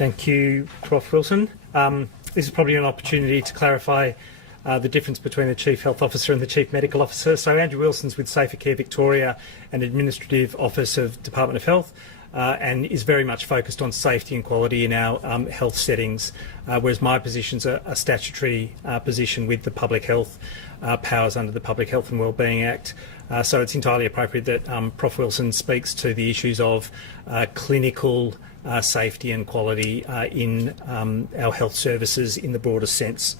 Thank you, Prof Wilson. This is probably an opportunity to clarify the difference between the Chief Health Officer and the Chief Medical Officer. So Andrew Wilson's with Safer Care Victoria, an administrative office of Department of Health, and is very much focused on safety and quality in our health settings, whereas my position's a statutory position with the public health powers under the Public Health and Wellbeing Act. So it's entirely appropriate that Prof Wilson speaks to the issues of clinical safety and quality in our health services in the broadest sense.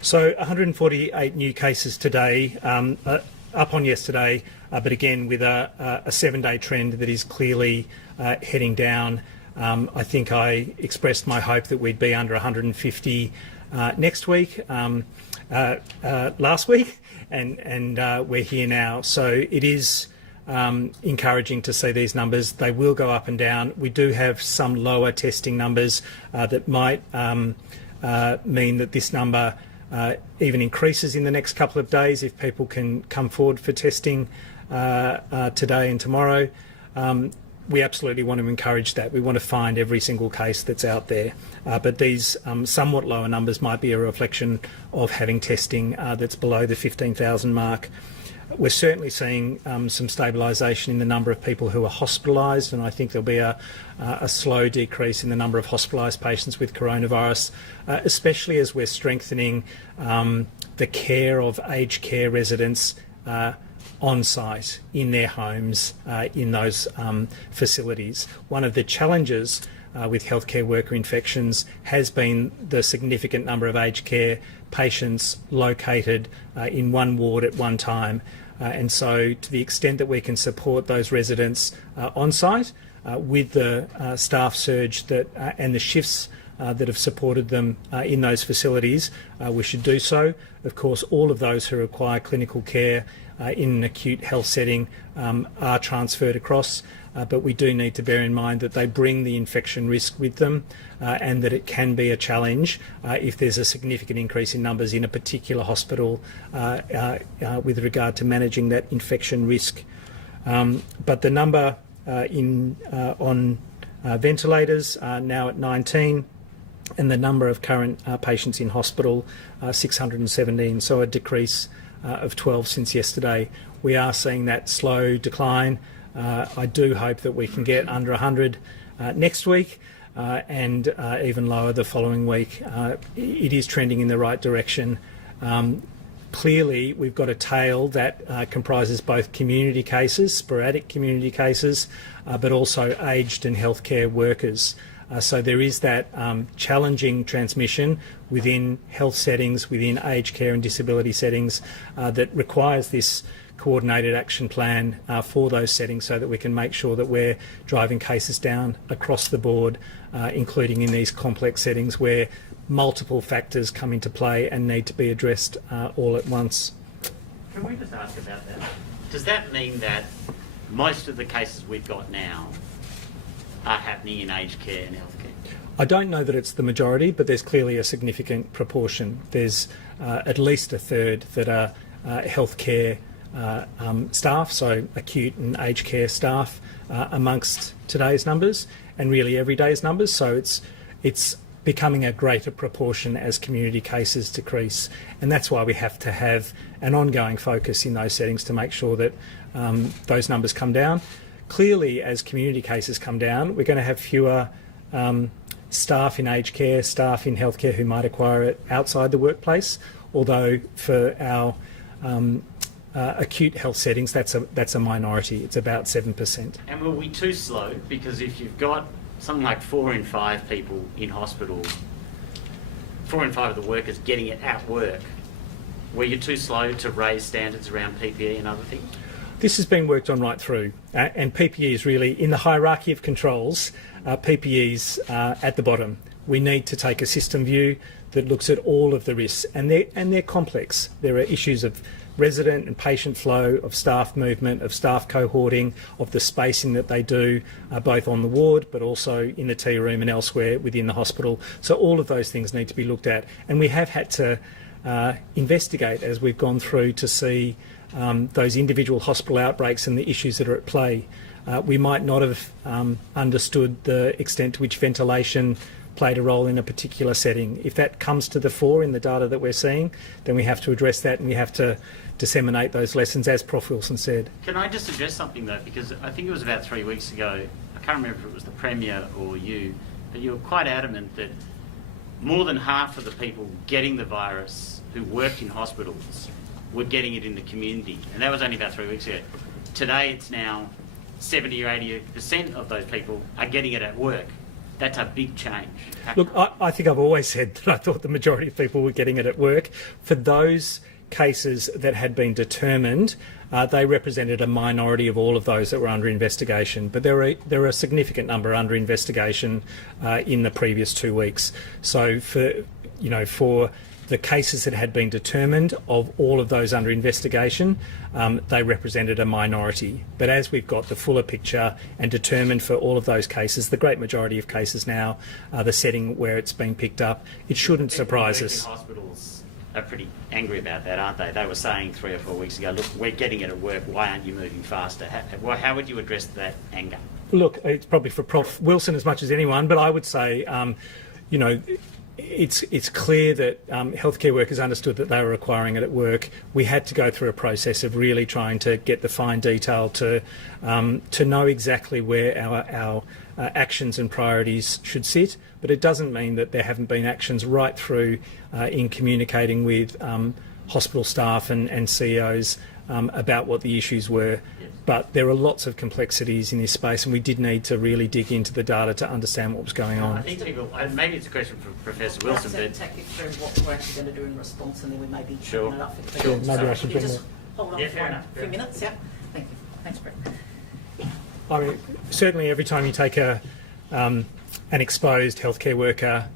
So 148 new cases today, up on yesterday, but again with a 7-day trend that is clearly heading down. I think I expressed my hope that we'd be under 150 next week, last week, and we're here now. So it is encouraging to see these numbers. They will go up and down. We do have some lower testing numbers that might mean that this number even increases in the next couple of days if people can come forward for testing today and tomorrow. We absolutely want to encourage that. We want to find every single case that's out there. But these somewhat lower numbers might be a reflection of having testing that's below the 15,000 mark. We're certainly seeing some stabilisation in the number of people who are hospitalised, and I think there'll be a slow decrease in the number of hospitalised patients with coronavirus, especially as we're strengthening the care of aged care residents on site, in their homes, in those facilities. One of the challenges with healthcare worker infections has been the significant number of aged care patients located in one ward at one time. And so to the extent that we can support those residents on site with the staff surge that and the shifts that have supported them in those facilities, we should do so. Of course, all of those who require clinical care in an acute health setting are transferred across, but we do need to bear in mind that they bring the infection risk with them and that it can be a challenge if there's a significant increase in numbers in a particular hospital with regard to managing that infection risk. But the number on ventilators now at 19, and the number of current patients in hospital 617, so a decrease of 12 since yesterday. We are seeing that slow decline. I do hope that we can get under 100 next week and even lower the following week. It is trending in the right direction. Clearly, we've got a tail that comprises both community cases, sporadic community cases, but also aged and healthcare workers. So there is that challenging transmission within health settings, within aged care and disability settings that requires this coordinated action plan for those settings so that we can make sure that we're driving cases down across the board, including in these complex settings where multiple factors come into play and need to be addressed all at once. Can we just ask about that? Does that mean that most of the cases we've got now are happening in aged care and healthcare? I don't know that it's the majority, but there's clearly a significant proportion. There's at least a third that are healthcare staff, so acute and aged care staff amongst today's numbers and really every day's numbers. So it's becoming a greater proportion as community cases decrease, and that's why we have to have an ongoing focus in those settings to make sure that those numbers come down. Clearly, as community cases come down, we're going to have fewer staff in aged care, staff in healthcare who might acquire it outside the workplace, although for our acute health settings, that's a minority. It's about 7%. And were we too slow? Because if you've got something like 4 in 5 people in hospital, 4 in 5 of the workers getting it at work, were you too slow to raise standards around PPE and other things? This has been worked on right through, and PPE is really, in the hierarchy of controls, PPE's at the bottom. We need to take a system view that looks at all of the risks, and they're complex. There are issues of resident and patient flow, of staff movement, of staff cohorting, of the spacing that they do, both on the ward but also in the tea room and elsewhere within the hospital. So all of those things need to be looked at, and we have had to investigate as we've gone through to see those individual hospital outbreaks and the issues that are at play. We might not have understood the extent to which ventilation played a role in a particular setting. If that comes to the fore in the data that we're seeing, then we have to address that and we have to disseminate those lessons, as Prof Wilson said. Can I just suggest something though? Because I think it was about 3 weeks ago, I can't remember if it was the Premier or you, but you were quite adamant that more than half of the people getting the virus who worked in hospitals were getting it in the community. And that was only about 3 weeks ago. Today it's now 70 or 80% of those people are getting it at work. That's a big change. Look, I think I've always said that I thought the majority of people were getting it at work. For those cases that had been determined, they represented a minority of all of those that were under investigation. But there are a significant number under investigation in the previous 2 weeks. So for the cases that had been determined of all of those under investigation, they represented a minority. But as we've got the fuller picture and determined for all of those cases, the great majority of cases now, the setting where it's been picked up, it shouldn't surprise us. Hospitals are pretty angry about that, aren't they? They were saying 3 or 4 weeks ago, look, we're getting it at work, why aren't you moving faster? How would you address that anger? Look, it's probably for Prof Wilson as much as anyone, but I would say, it's clear that healthcare workers understood that they were requiring it at work. We had to go through a process of really trying to get the fine detail to know exactly where our actions and priorities should sit. But it doesn't mean that there haven't been actions right through in communicating with hospital staff and CEOs about what the issues were. Yes. But there are lots of complexities in this space, and we did need to really dig into the data to understand what was going on. I think people, maybe it's a question for Professor Wilson, but take you through what we're actually going to do in response, and then we may be Sure. open it up for Sure, questions. maybe I So should you bring just the- hold on Yeah, for fair a enough, few fair minutes. Yeah, thank you. Thanks, Brett. I mean, certainly every time you take an exposed healthcare worker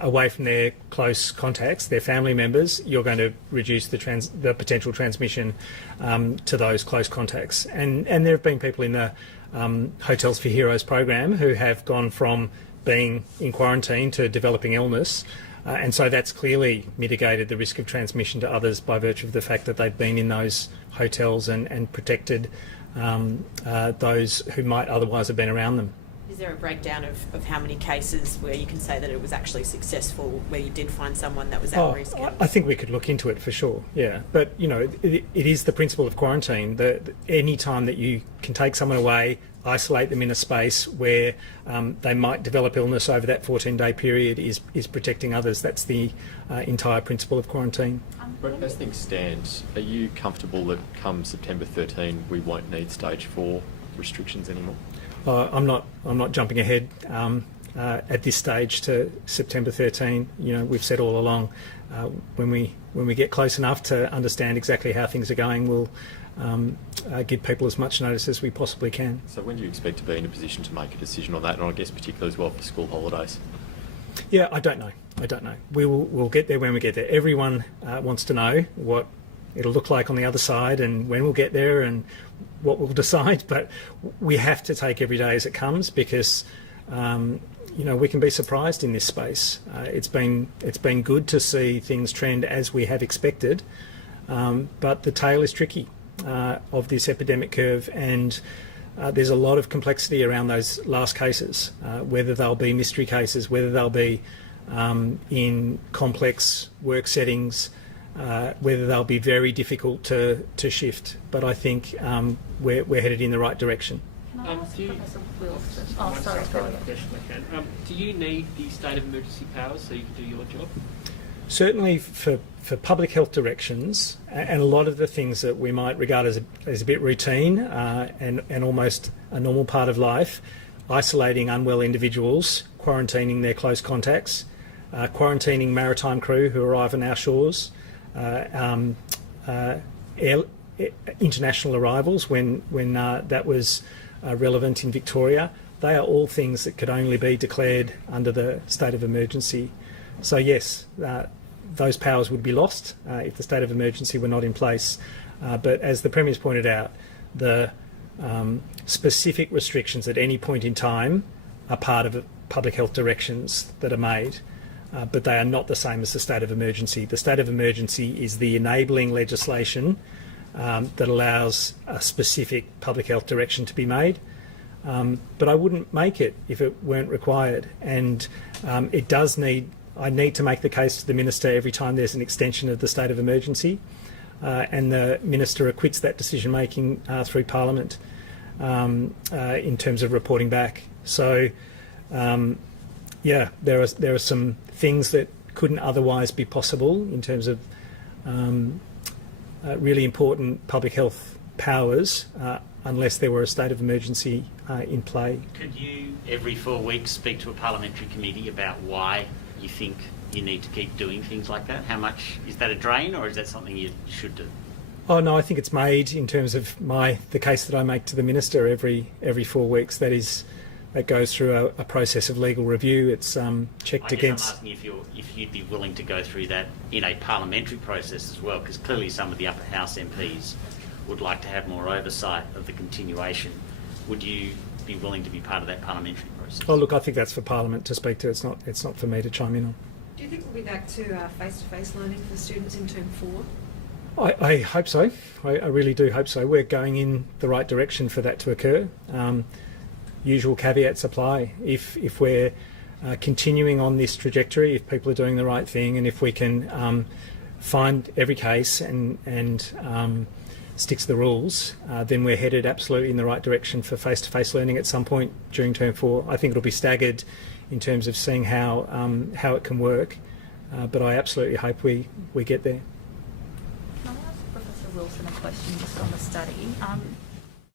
away from their close contacts, their family members, you're going to reduce the potential transmission to those close contacts. And there have been people in the Hotels for Heroes program who have gone from being in quarantine to developing illness. And so that's clearly mitigated the risk of transmission to others by virtue of the fact that they've been in those hotels and protected those who might otherwise have been around them. Is there a breakdown of how many cases where you can say that it was actually successful, where you did find someone that was at risk? I think we could look into it for sure, yeah. But, it is the principle of quarantine. Any time that you can take someone away, isolate them in a space where they might develop illness over that 14-day period is protecting others. That's the entire principle of quarantine. Brett, as things stand, are you comfortable that come September 13 we won't need stage 4 restrictions anymore? I'm not jumping ahead at this stage to September 13. We've said all along, when we get close enough to understand exactly how things are going, we'll give people as much notice as we possibly can. So when do you expect to be in a position to make a decision on that, and I guess particularly as well for school holidays? Yeah, I don't know. We'll get there when we get there. Everyone wants to know what it'll look like on the other side and when we'll get there and what we'll decide, but we have to take every day as it comes because we can be surprised in this space. It's been good to see things trend as we have expected, but the tail is tricky of this epidemic curve, and there's a lot of complexity around those last cases, whether they'll be mystery cases, whether they'll be in complex work settings, whether they'll be very difficult to shift. But I think we're headed in the right direction. Can I ask do you- Professor Wilson? Oh, sorry. Do you need the state of emergency powers so you can do your job? Certainly for public health directions and a lot of the things that we might regard as a bit routine and almost a normal part of life, isolating unwell individuals, quarantining their close contacts, quarantining maritime crew who arrive on our shores, international arrivals when that was relevant in Victoria. They are all things that could only be declared under the state of emergency. So yes, those powers would be lost if the state of emergency were not in place. But as the Premier's pointed out, the specific restrictions at any point in time are part of public health directions that are made. But they are not the same as the state of emergency. The state of emergency is the enabling legislation that allows a specific public health direction to be made. But I wouldn't make it if it weren't required. And it does need, I need to make the case to the Minister every time there's an extension of the state of emergency. And the Minister acquits that decision making through Parliament in terms of reporting back. So, yeah, there are some things that couldn't otherwise be possible in terms of really important public health powers unless there were a state of emergency in play. Could you, every 4 weeks, speak to a parliamentary committee about why you think you need to keep doing things like that? How much, is that a drain, or is that something you should do? Oh no, I think it's made in terms of the case that I make to the Minister every 4 weeks. That goes through a process of legal review. It's checked I guess against. I'm asking if you'd be willing to go through that in a parliamentary process as well, because clearly some of the upper house MPs would like to have more oversight of the continuation. Would you be willing to be part of that parliamentary process? Oh look, I think that's for Parliament to speak to. It's not for me to chime in on. Do you think we'll be back to face-to-face learning for students in Term 4? I hope so. I really do hope so. We're going in the right direction for that to occur. Usual caveats apply. If we're continuing on this trajectory, if people are doing the right thing, and if we can find every case and stick to the rules, then we're headed absolutely in the right direction for face-to-face learning at some point during Term 4. I think it'll be staggered in terms of seeing how it can work, but I absolutely hope we get there. Can I ask Professor Wilson a question just on the study?